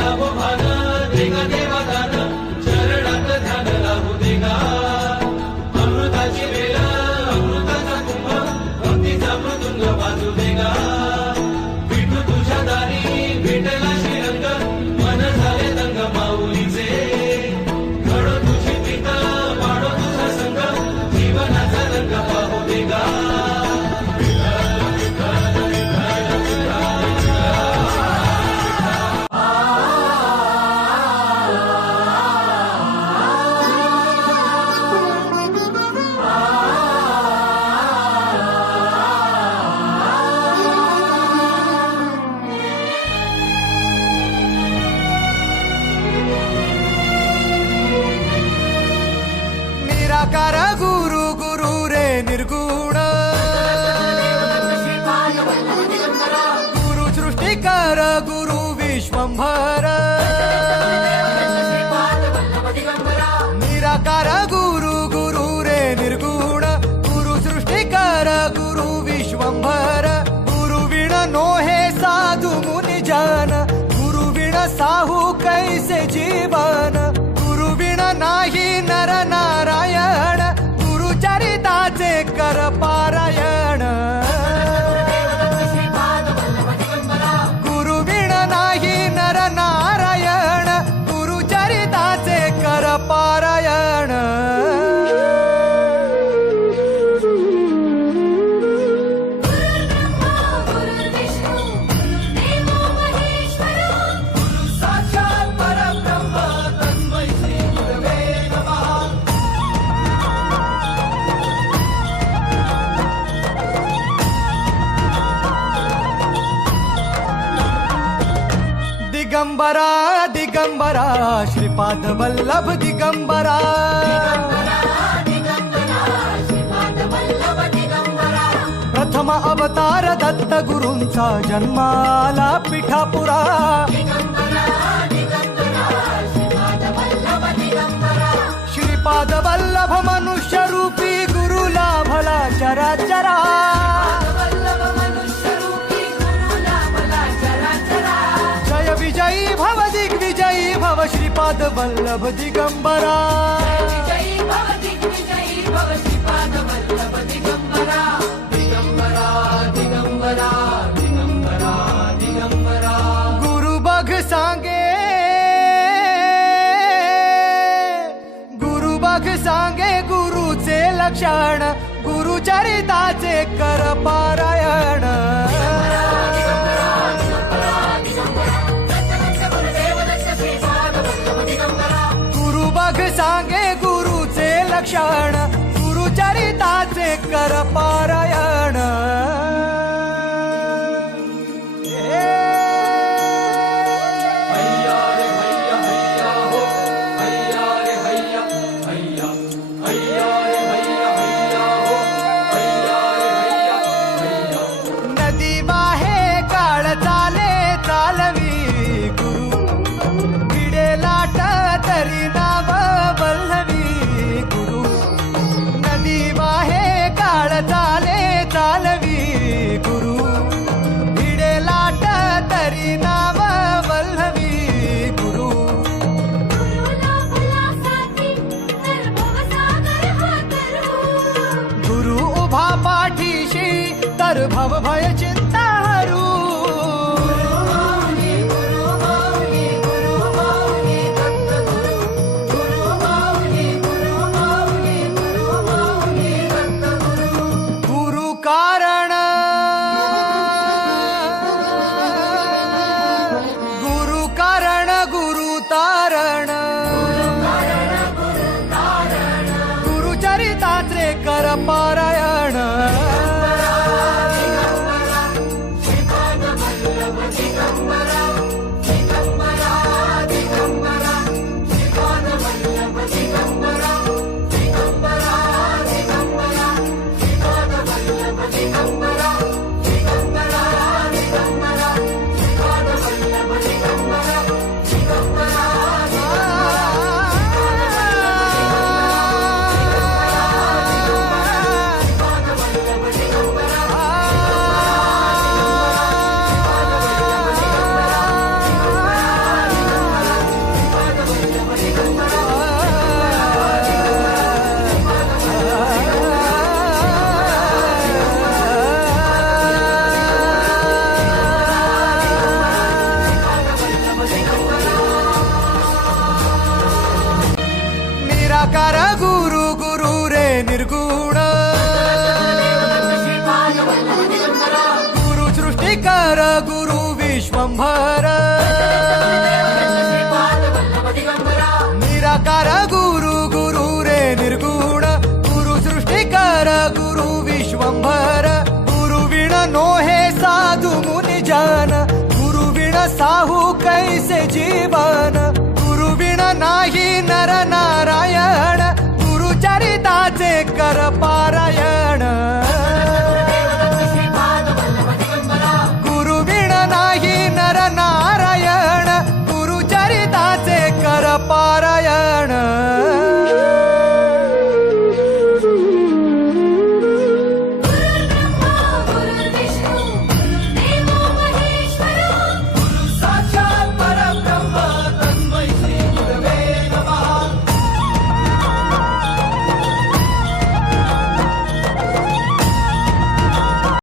लाभो भान देगा देवा दान चरणात ध्यान लाभू देगा अमृताची वेल अमृताचा कुंभ भक्तीचा मृदुंग वाजू देगा विठू तुझ्या दारी भेटला श्रीरंग मन झाले दंग माऊलीचे घडो तुझी प्रीत वाढो तुझा संग जीवनाचा रंग पाहू देगा निराकार गुरु गुरु रे निर्गुण गुरु सृष्टिकर गुरु विश्वंभर निराकार गुरु गुरु रे निर्गुण गुरु सृष्टिकर गुरु विश्वंभर गुरु विण नोहे साधु मुनि जन गुरु विण साहू कैसे जीवन गुरु विण नाही नर नारायण गुरुचरिताचे कर पारायण गुरु विण नाही नर नारायण गुरुचरिताचे कर पारायण साक्षात परब्रह्म तस्मै श्री गुरवे नमः दिगंबरा दिगंबरा श्रीपाद वल्लभ दिगंबरा प्रथम अवतार दत्त गुरूंचा जन्माला पिठापुरा श्रीपाद वल्लभ मनुष्य रूपी गुरु लाभला चराचरा जय विजयी भव दिग्विजयी भव श्रीपाद वल्लभ दिगंबरा दिगंबरा दिगंबरा दिगंबरा गुरु बघ सांगे गुरु बघ सांगे गुरुचे लक्षण गुरुचरिताचे कर पारायण गुरु बघ सांगे गुरुचे लक्षण गुरुचरिताचे कर पारायण हैया रे हैया हैया हो हैया रे हैया हैया हैया रे हैया हैया हो हैया रे हैया हैया नदी वाहे काळ चाले चालवी गुरु भिडे लाट तरी नाव वल्लवी गुरु नदी वाहे काळ चाले चालवी निर्गुण गुरु सृष्टिकर गुरु विश्वंभर निराकार गुरु गुरु रे निर्गुण गुरु सृष्टिकर गुरु विश्वंभर गुरु विण नो हे साधु मुनि जन गुरु विण साहू कैसे जी